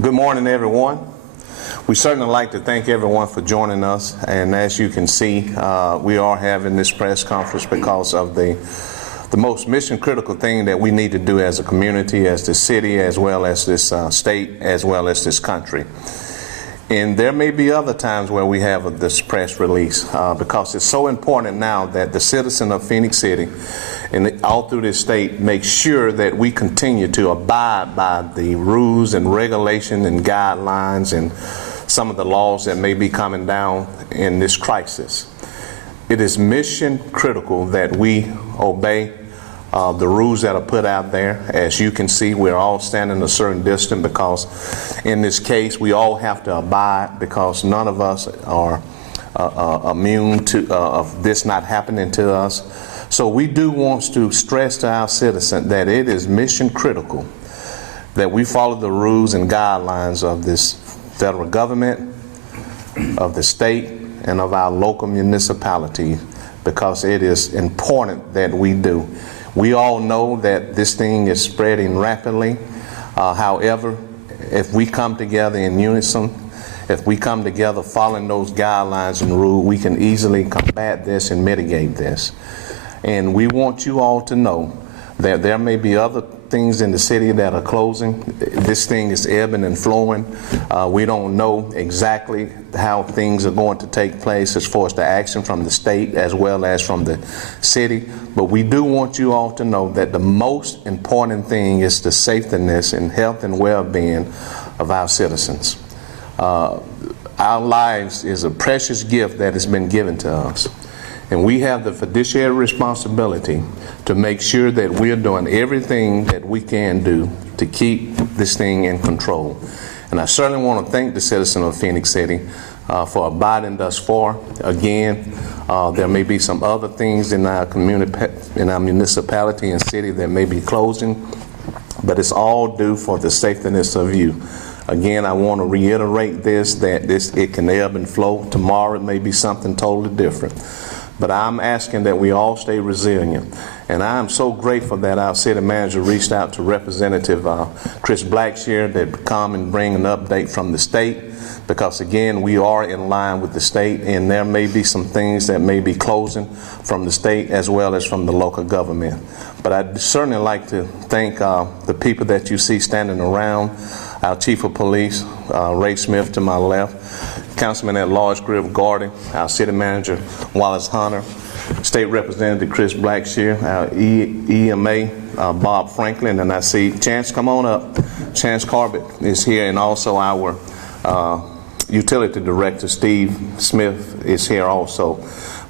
Good morning, everyone. We certainly like to thank everyone for joining us, and as you can see, we are having this press conference because of the most mission critical thing that we need to do as a community, as the city, as well as this state, as well as this country. And there may be other times where we have this press release because it's so important now that the citizen of Phenix City and all through this state make sure that we continue to abide by the rules and regulations and guidelines and some of the laws that may be coming down in this crisis. It is mission critical that we obey the rules that are put out there. As you can see, we're all standing a certain distance because in this case we all have to abide because none of us are immune to of this not happening to us. So we do want to stress to our citizens that it is mission critical that we follow the rules and guidelines of this federal government, of the state, and of our local municipality, because it is important that we do. We all know that this thing is spreading rapidly. However, if we come together in unison, if we come together following those guidelines and rules, we can easily combat this and mitigate this. And we want you all to know that there may be other things in the city that are closing. This thing is ebbing and flowing. We don't know exactly how things are going to take place as far as the action from the state as well as from the city. But we do want you all to know that the most important thing is the safety and health and well-being of our citizens. Our lives is a precious gift that has been given to us. And we have the fiduciary responsibility to make sure that we're doing everything that we can do to keep this thing in control. And I certainly want to thank the citizens of Phenix City for abiding thus far. Again, there may be some other things in our community, in our municipality and city that may be closing, but it's all due for the safeness of you. Again, I want to reiterate this, that it can ebb and flow. Tomorrow it may be something totally different. But I'm asking that we all stay resilient. And I'm so grateful that our city manager reached out to Representative Chris Blackshear to come and bring an update from the state, because again, we are in line with the state, and there may be some things that may be closing from the state as well as from the local government. But I'd certainly like to thank the people that you see standing around, our Chief of Police, Ray Smith to my left, Councilman at Large Griff Gardy, our City Manager Wallace Hunter, State Representative Chris Blackshear, our EMA Bob Franklin, and I see Chance, come on up. Chance Corbett is here, and also our Utility Director Steve Smith is here also.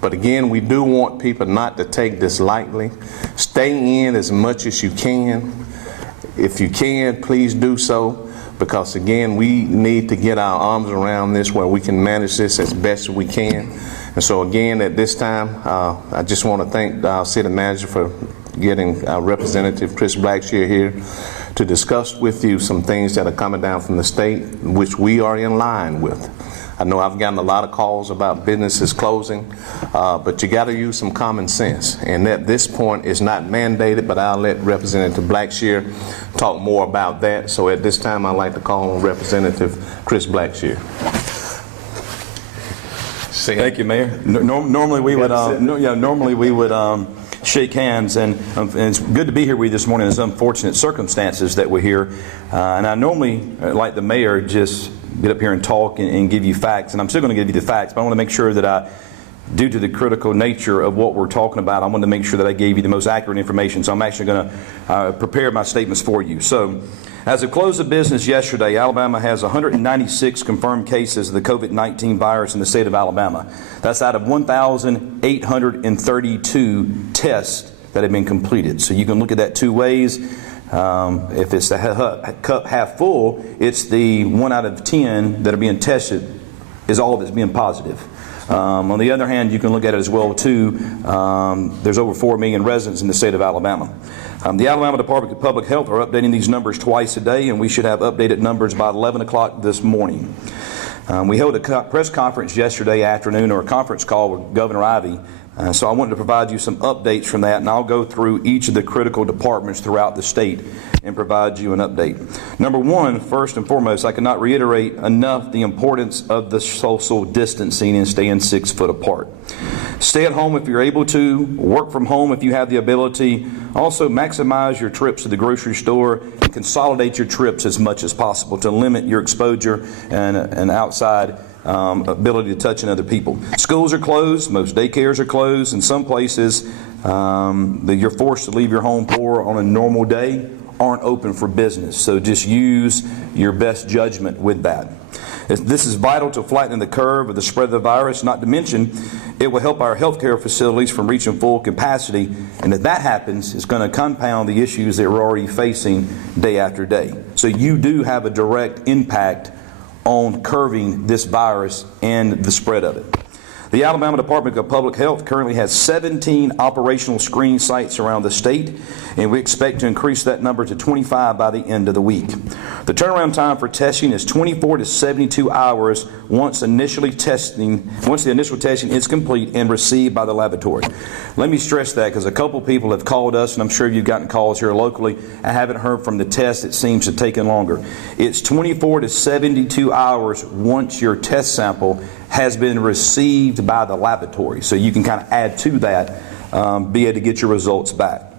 But again, we do want people not to take this lightly. Stay in as much as you can. If you can, please do so. Because again, we need to get our arms around this where we can manage this as best as we can. And so again, at this time, I just want to thank our city manager for getting our Representative Chris Blackshear here to discuss with you some things that are coming down from the state, which we are in line with. I know I've gotten a lot of calls about businesses closing, but you got to use some common sense. And at this point, it's not mandated, but I'll let Representative Blackshear talk more about that. So at this time, I'd like to call on Representative Chris Blackshear. Thank you, Mayor. Normally we would shake hands, and it's good to be here with you this morning. It's unfortunate circumstances that we're here, and I normally, like the mayor, just get up here and talk and give you facts, and I'm still going to give you the facts, but I want to make sure that due to the critical nature of what we're talking about, I want to make sure that I gave you the most accurate information. So I'm actually going to prepare my statements for you. So, as of close of business yesterday, Alabama has 196 confirmed cases of the COVID-19 virus in the state of Alabama. That's out of 1,832 tests that have been completed. So you can look at that two ways. If it's the cup half full, it's the 1 out of 10 that are being tested is all that's being positive. On the other hand, you can look at it as well too. There's over 4 million residents in the state of Alabama. The Alabama Department of Public Health are updating these numbers twice a day, and we should have updated numbers by 11 o'clock this morning. We held a press conference yesterday afternoon, or a conference call with Governor Ivey, So I wanted to provide you some updates from that, and I'll go through each of the critical departments throughout the state and provide you an update. Number one, first and foremost, I cannot reiterate enough the importance of the social distancing and staying 6 foot apart. Stay at home if you're able to, work from home if you have the ability. Also, maximize your trips to the grocery store and consolidate your trips as much as possible to limit your exposure and outside ability to touch in other people. Schools are closed, most daycares are closed. In some places that you're forced to leave your home for on a normal day aren't open for business. So just use your best judgment with that. This is vital to flattening the curve of the spread of the virus, not to mention it will help our healthcare facilities from reaching full capacity, and if that happens, it's going to compound the issues that we're already facing day after day. So you do have a direct impact on curbing this virus and the spread of it. The Alabama Department of Public Health currently has 17 operational screening sites around the state, and we expect to increase that number to 25 by the end of the week. The turnaround time for testing is 24 to 72 hours once the initial testing is complete and received by the laboratory. Let me stress that because a couple people have called us, and I'm sure you've gotten calls here locally. I haven't heard from the test. It seems to have taken longer. It's 24 to 72 hours once your test sample has been received by the laboratory. So you can kind of add to that, be able to get your results back.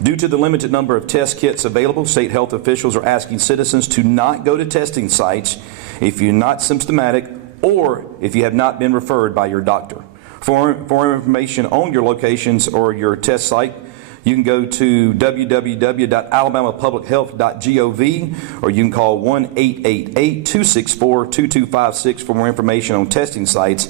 Due to the limited number of test kits available, state health officials are asking citizens to not go to testing sites if you're not symptomatic or if you have not been referred by your doctor. For information on your locations or your test site, you can go to www.alabamapublichealth.gov or you can call 1-888-264-2256 for more information on testing sites.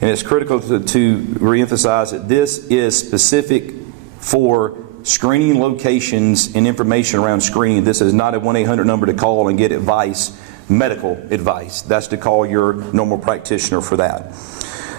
And it's critical to reemphasize that this is specific for screening locations and information around screening. This is not a 1-800 number to call and get advice, medical advice. That's to call your normal practitioner for that.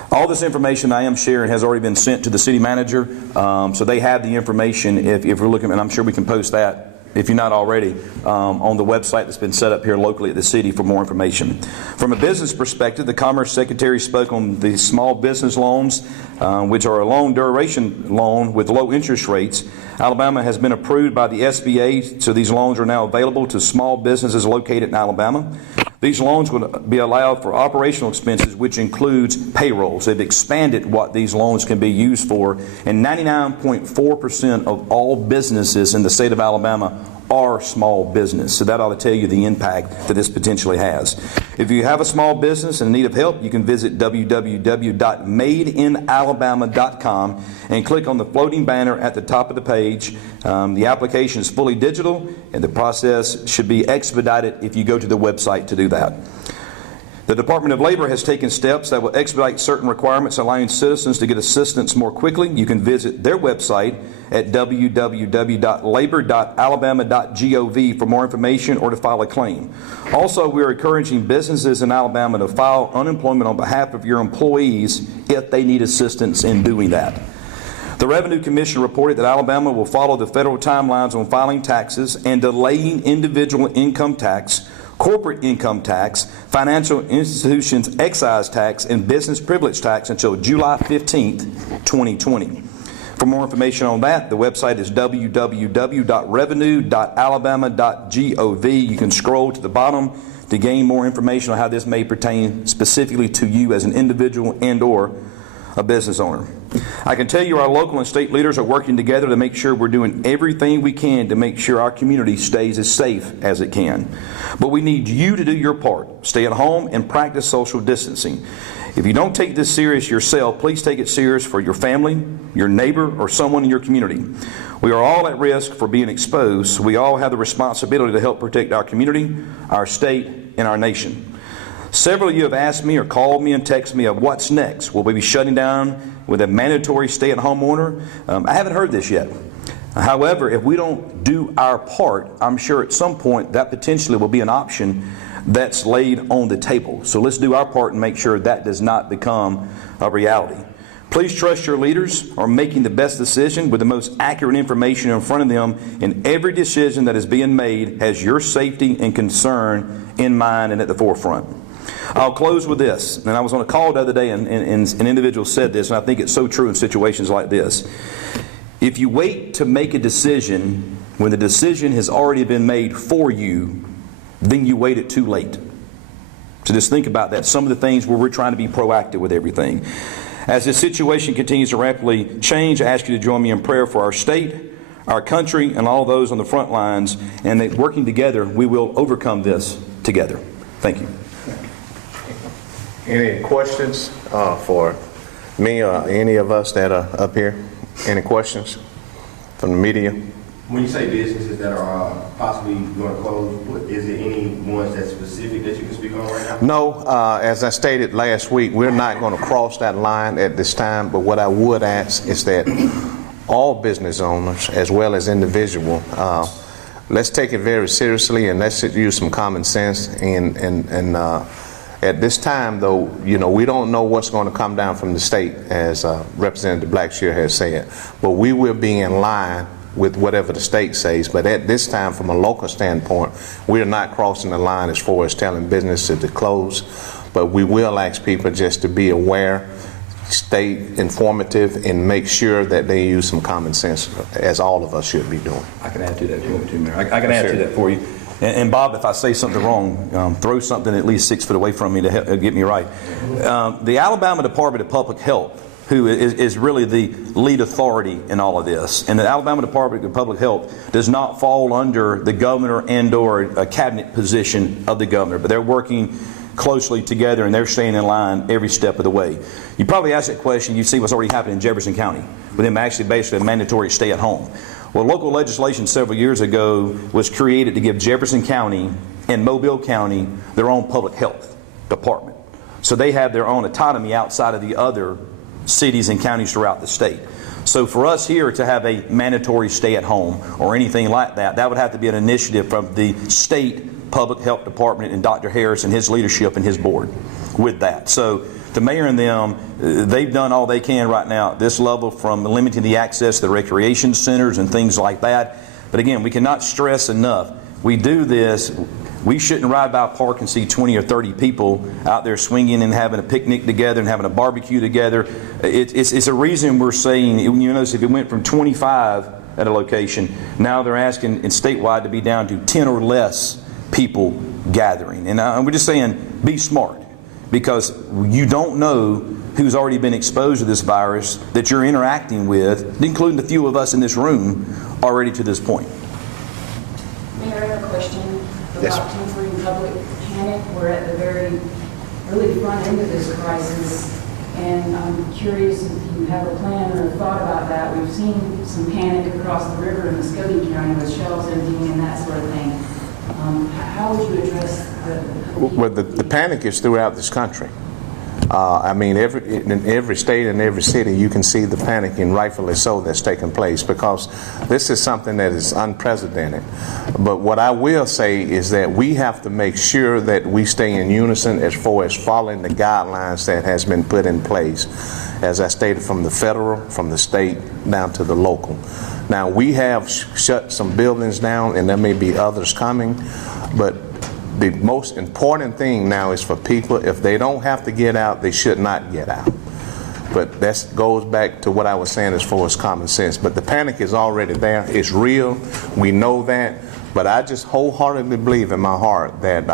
All this information I am sharing has already been sent to the city manager, so they have the information if we're looking, and I'm sure we can post that, if you're not already, on the website that's been set up here locally at the city for more information. From a business perspective, the Commerce Secretary spoke on the small business loans, which are a long duration loan with low interest rates. Alabama has been approved by the SBA, so these loans are now available to small businesses located in Alabama. These loans will be allowed for operational expenses, which includes payrolls. They've expanded what these loans can be used for, and 99.4% of all businesses in the state of Alabama are small business. So that ought to tell you the impact that this potentially has. If you have a small business in need of help, you can visit www.madeinalabama.com and click on the floating banner at the top of the page. The application is fully digital, and the process should be expedited if you go to the website to do that. The Department of Labor has taken steps that will expedite certain requirements, allowing citizens to get assistance more quickly. You can visit their website at www.labor.alabama.gov for more information or to file a claim. Also, we are encouraging businesses in Alabama to file unemployment on behalf of your employees if they need assistance in doing that. The Revenue Commission reported that Alabama will follow the federal timelines on filing taxes and delaying individual income tax, corporate income tax, financial institutions excise tax, and business privilege tax until July 15th, 2020. For more information on that, the website is www.revenue.alabama.gov. You can scroll to the bottom to gain more information on how this may pertain specifically to you as an individual and or a business owner. I can tell you our local and state leaders are working together to make sure we're doing everything we can to make sure our community stays as safe as it can. But we need you to do your part. Stay at home and practice social distancing. If you don't take this serious yourself, please take it serious for your family, your neighbor, or someone in your community. We are all at risk for being exposed, so we all have the responsibility to help protect our community, our state, and our nation. Several of you have asked me or called me and texted me of what's next. Will we be shutting down with a mandatory stay-at-home order? I haven't heard this yet. However, if we don't do our part, I'm sure at some point that potentially will be an option that's laid on the table. So let's do our part and make sure that does not become a reality. Please trust your leaders are making the best decision with the most accurate information in front of them, and every decision that is being made has your safety and concern in mind and at the forefront. I'll close with this. And I was on a call the other day, and an individual said this, and I think it's so true in situations like this. If you wait to make a decision when the decision has already been made for you, then you waited too late. So just think about that. Some of the things where we're trying to be proactive with everything. As this situation continues to rapidly change, I ask you to join me in prayer for our state, our country, and all those on the front lines, and that working together, we will overcome this together. Thank you. Any questions for me or any of us that are up here? Any questions from the media? When you say businesses that are possibly going to close, is there any ones that's specific that you can speak on right now? No, as I stated last week, we're not going to cross that line at this time, but what I would ask is that all business owners, as well as individual, let's take it very seriously and let's use some common sense. And at this time, though, we don't know what's going to come down from the state, as Representative Blackshear has said, but we will be in line with whatever the state says. But at this time, from a local standpoint, we are not crossing the line as far as telling businesses to close, but we will ask people just to be aware, stay informative, and make sure that they use some common sense, as all of us should be doing. I can add to that if you want me to, Mayor. I can add to that for you. And Bob, if I say something wrong, throw something at least 6 foot away from me to help, get me right. The Alabama Department of Public Health, who is really the lead authority in all of this, and the Alabama Department of Public Health does not fall under the governor and or a cabinet position of the governor, but they're working closely together and they're staying in line every step of the way. You probably ask that question, you see what's already happened in Jefferson County, with them actually basically a mandatory stay at home. Well, local legislation several years ago was created to give Jefferson County and Mobile County their own public health department. So they have their own autonomy outside of the other cities and counties throughout the state. So for us here to have a mandatory stay at home or anything like that, that would have to be an initiative from the state public health department and Dr. Harris and his leadership and his board with that. So the mayor and them, they've done all they can right now at this level, from limiting the access to the recreation centers and things like that. But again, we cannot stress enough, we do this, we shouldn't ride by a park and see 20 or 30 people out there swinging and having a picnic together and having a barbecue together. It's a reason we're saying, you notice if it went from 25 at a location, now they're asking in statewide to be down to 10 or less people gathering. And we're just saying, be smart, because you don't know who's already been exposed to this virus that you're interacting with, including a few of us in this room already to this point. Mayor, I have a question Yes. about tempering public panic. We're at the very really front end of this crisis, and I'm curious if you have a plan or a thought about that. We've seen some panic across the river in Muscogee County with shelves emptying and that sort of thing. How would you address Well, the panic is throughout this country. I mean, in every state and every city, you can see the panic, and rightfully so, that's taking place, because this is something that is unprecedented. But what I will say is that we have to make sure that we stay in unison as far as following the guidelines that has been put in place, as I stated, from the federal, from the state, down to the local. Now, we have shut some buildings down, and there may be others coming, but the most important thing now is for people, if they don't have to get out, they should not get out. But that goes back to what I was saying as far as common sense. But the panic is already there. It's real. We know that. But I just wholeheartedly believe in my heart that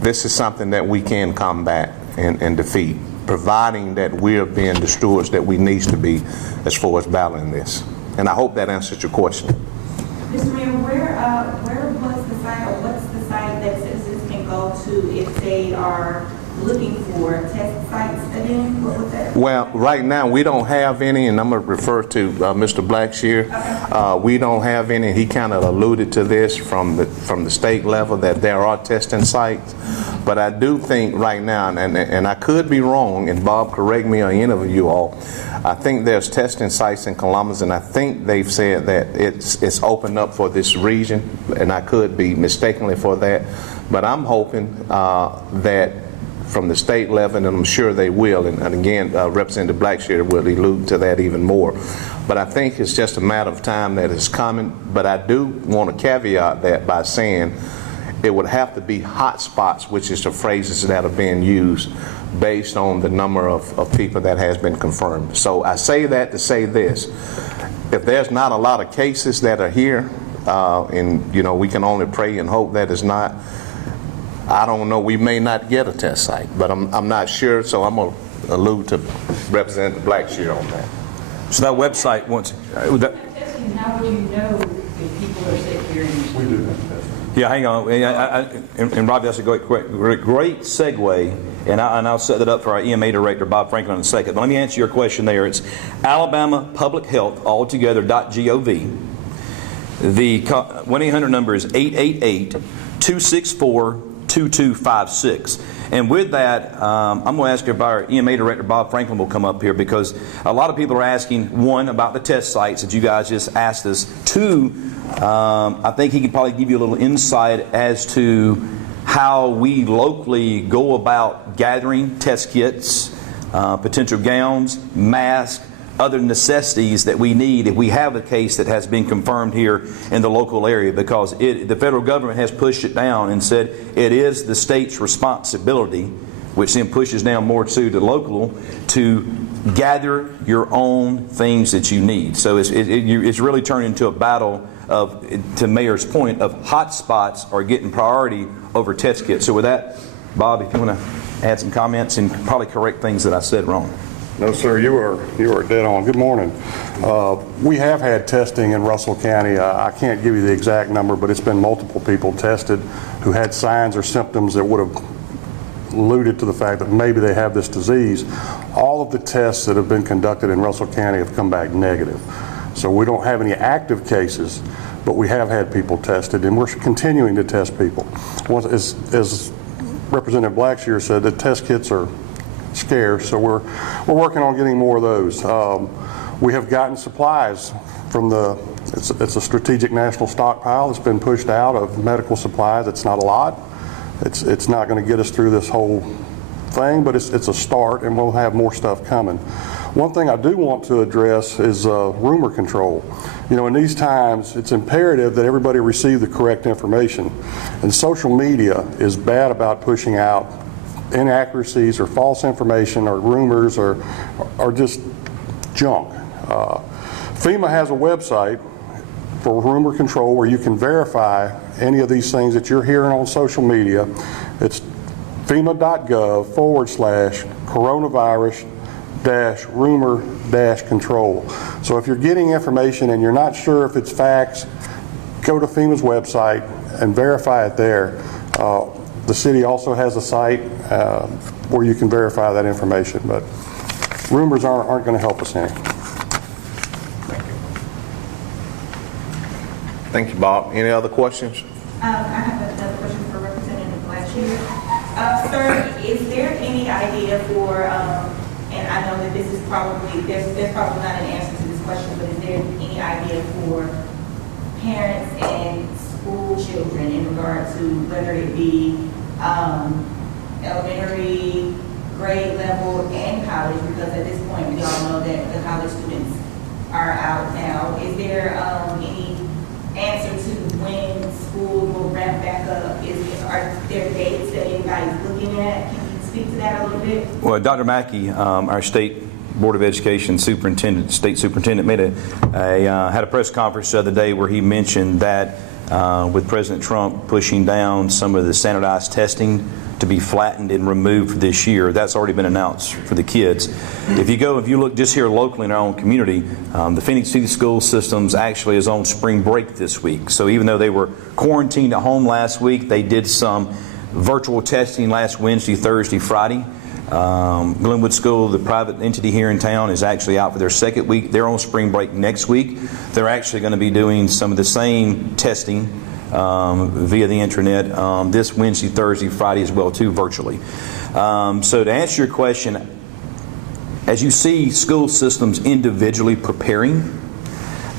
this is something that we can combat and defeat, providing that we are being the stewards that we need to be as far as battling this. And I hope that answers your question. Mr. Mayor, what's the site that citizens can go to if they are looking for test sites again? What would that be? Well, right now we don't have any, and I'm going to refer to Mr. Blackshear. We don't have any. He kind of alluded to this from the state level, that there are testing sites. But I do think right now, and I could be wrong, and Bob, correct me or any of you all, I think there's testing sites in Columbus, and I think they've said that it's opened up for this region, and I could be mistakenly for that. But I'm hoping that from the state level, and I'm sure they will, and again, Representative Blackshear will allude to that even more. But I think it's just a matter of time that it's coming. But I do want to caveat that by saying, it would have to be hot spots, which is the phrases that are being used based on the number of people that has been confirmed. So I say that to say this: if there's not a lot of cases that are here, and we can only pray and hope that it's not, I don't know, we may not get a test site, but I'm not sure, so I'm going to allude to Representative Blackshear on that. So that website, once... Testing, how would you know if people are sick here in We do have testing. Yeah, hang on. And Robbie, that's a great segue, and I'll set that up for our EMA director, Bob Franklin, in a second. But let me answer your question there. It's Alabama Public Health, altogether.gov. The 1-800 number is 888-264-2256. And with that, I'm going to ask if our EMA director, Bob Franklin, will come up here, because a lot of people are asking, one, about the test sites that you guys just asked us. Two, I think he could probably give you a little insight as to how we locally go about gathering test kits, potential gowns, masks, other necessities that we need if we have a case that has been confirmed here in the local area, because the federal government has pushed it down and said it is the state's responsibility, which then pushes down more to the local, to gather your own things that you need. So it's really turned into a battle of, to Mayor's point, of hot spots are getting priority over test kits. So with that, Bob, if you want to add some comments and probably correct things that I said wrong. No, sir, you are dead on. Good morning. We have had testing in Russell County. I can't give you the exact number, but it's been multiple people tested who had signs or symptoms that would have alluded to the fact that maybe they have this disease. All of the tests that have been conducted in Russell County have come back negative. So we don't have any active cases, but we have had people tested, and we're continuing to test people. As Representative Blackshear said, the test kits are scarce, so we're working on getting more of those. We have gotten supplies from it's a strategic national stockpile that's been pushed out of medical supplies. It's not a lot. It's not going to get us through this whole thing, but it's a start, and we'll have more stuff coming. One thing I do want to address is rumor control. In these times, it's imperative that everybody receive the correct information, and social media is bad about pushing out inaccuracies or false information or rumors or just junk. FEMA has a website for rumor control where you can verify any of these things that you're hearing on social media. It's FEMA.gov/coronavirus-rumor-control. So if you're getting information and you're not sure if it's facts, go to FEMA's website and verify it there. The city also has a site where you can verify that information, but rumors aren't going to help us any. Thank you, Bob. Any other questions? I have another question for Representative Blackshear. Sir, is there any idea for, and I know that this is probably, there's probably not an answer to this question, but is there any idea for parents and school children in regard to whether it be elementary, grade level, and college, because at this point we all know that the college students are out now. Is there any answer to when school will ramp back up? Are there dates that anybody's looking at? Can you speak to that a little bit? Well, Dr. Mackey, our state Board of Education superintendent, state superintendent, had a press conference the other day where he mentioned that with President Trump pushing down some of the standardized testing to be flattened and removed for this year, that's already been announced for the kids. If you look just here locally in our own community, the Phenix City School Systems actually is on spring break this week. So even though they were quarantined at home last week, they did some virtual testing last Wednesday, Thursday, Friday. Glenwood School, the private entity here in town, is actually out for their second week. They're on spring break next week. They're actually going to be doing some of the same testing via the intranet this Wednesday, Thursday, Friday as well too, virtually. So to answer your question, as you see school systems individually preparing,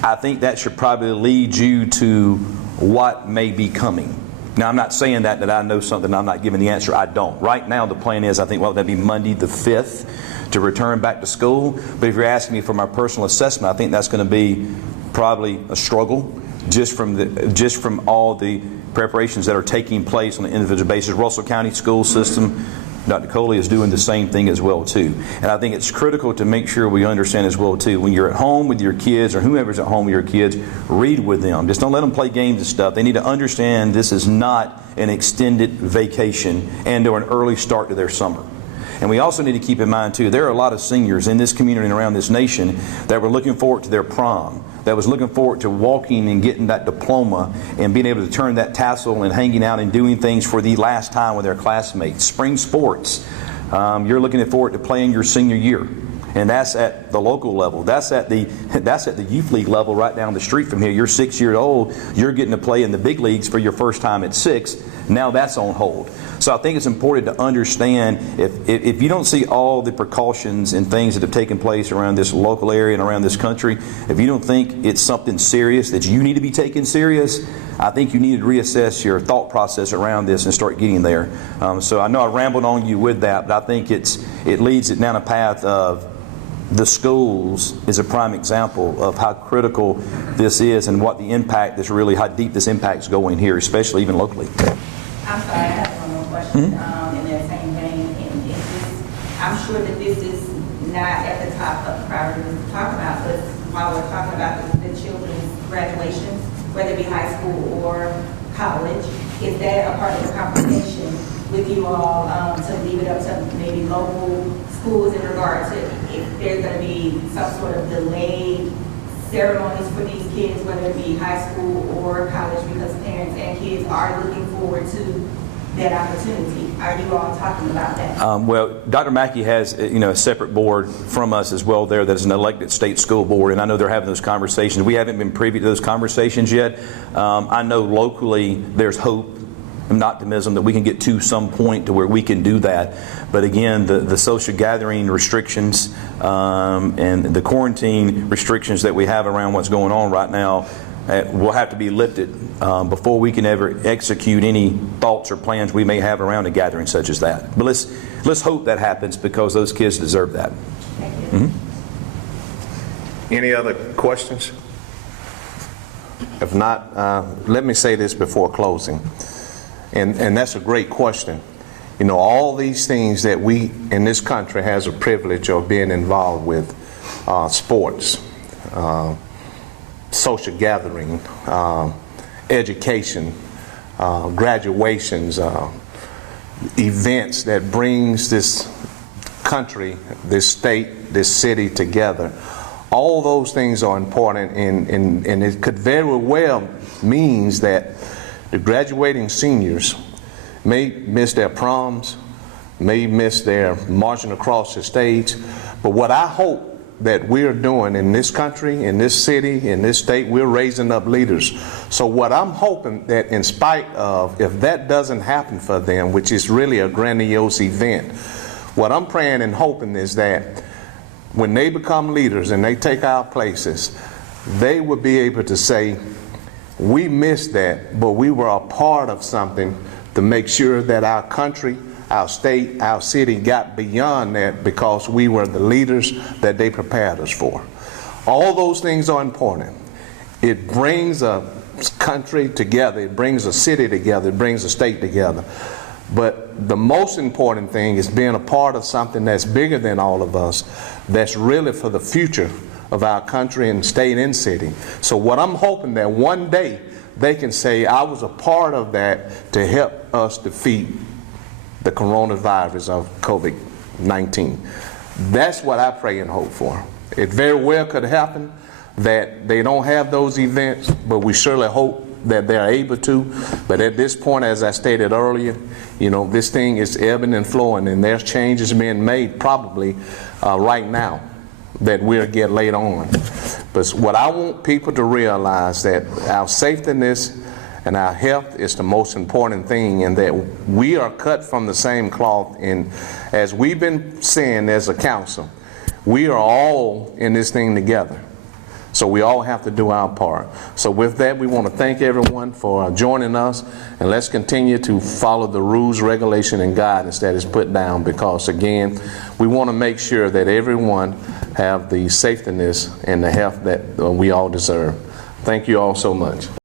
I think that should probably lead you to what may be coming. Now, I'm not saying that I know something, I'm not giving the answer, I don't. Right now, the plan is, I think, that'd be Monday the 5th to return back to school. But if you're asking me for my personal assessment, I think that's going to be probably a struggle. just from all the preparations that are taking place on an individual basis. Russell County school system, Dr. Coley is doing the same thing as well too. And I think it's critical to make sure we understand as well too, when you're at home with your kids or whomever's at home with your kids, read with them. Just don't let them play games and stuff. They need to understand this is not an extended vacation and or an early start to their summer. And we also need to keep in mind too, there are a lot of seniors in this community and around this nation that were looking forward to their prom, that was looking forward to walking and getting that diploma and being able to turn that tassel and hanging out and doing things for the last time with their classmates. Spring sports, you're looking forward to playing your senior year. And that's at the local level. That's at the youth league level right down the street from here. You're 6 years old. You're getting to play in the big leagues for your first time at 6. Now that's on hold. So I think it's important to understand if you don't see all the precautions and things that have taken place around this local area and around this country, if you don't think it's something serious that you need to be taken serious, I think you need to reassess your thought process around this and start getting there. So I know I rambled on you with that, but I think it leads it down a path of the schools is a prime example of how critical this is and what the impact is really, how deep this impact is going here, especially even locally. I'm sorry, I have one more question in that same vein. And I'm sure that this is not at the top of the priority to talk about, but while we're talking about the children's graduations, whether it be high school or college, is that a part of the conversation with you all to leave it up to maybe local schools in regard to if there's going to be some sort of delayed ceremonies for these kids, whether it be high school or college, because parents and kids are looking forward to that opportunity. Are you all talking about that? Well, Dr. Mackey has a separate board from us as well there that is an elected state school board, and I know they're having those conversations. We haven't been privy to those conversations yet. I know locally there's hope and optimism that we can get to some point to where we can do that. But again, the social gathering restrictions and the quarantine restrictions that we have around what's going on right now will have to be lifted before we can ever execute any thoughts or plans we may have around a gathering such as that. But let's hope that happens because those kids deserve that. Thank you. Mm-hmm. Any other questions? If not, let me say this before closing. And that's a great question. All these things that we in this country has a privilege of being involved with, sports, social gathering, education, graduations, events that brings this country, this state, this city together. All those things are important, and it could very well means that the graduating seniors may miss their proms, may miss their marching across the stage. But what I hope that we're doing in this country, in this city, in this state, we're raising up leaders. So what I'm hoping that in spite of, if that doesn't happen for them, which is really a grandiose event, what I'm praying and hoping is that when they become leaders and they take our places, they will be able to say, we missed that, but we were a part of something to make sure that our country, our state, our city got beyond that because we were the leaders that they prepared us for. All those things are important. It brings a country together. It brings a city together. It brings a state together. But the most important thing is being a part of something that's bigger than all of us, that's really for the future of our country and state and city. So what I'm hoping that one day they can say, I was a part of that to help us defeat the coronavirus of COVID-19. That's what I pray and hope for. It very well could happen that they don't have those events, but we surely hope that they're able to. But at this point, as I stated earlier, this thing is ebbing and flowing, and there's changes being made probably right now that we'll get later on. But what I want people to realize that our safetyness and our health is the most important thing, and that we are cut from the same cloth. And as we've been saying as a council, we are all in this thing together. So we all have to do our part. So with that, we want to thank everyone for joining us, and let's continue to follow the rules, regulation, and guidance that is put down, because again, we want to make sure that everyone have the safetyness and the health that we all deserve. Thank you all so much.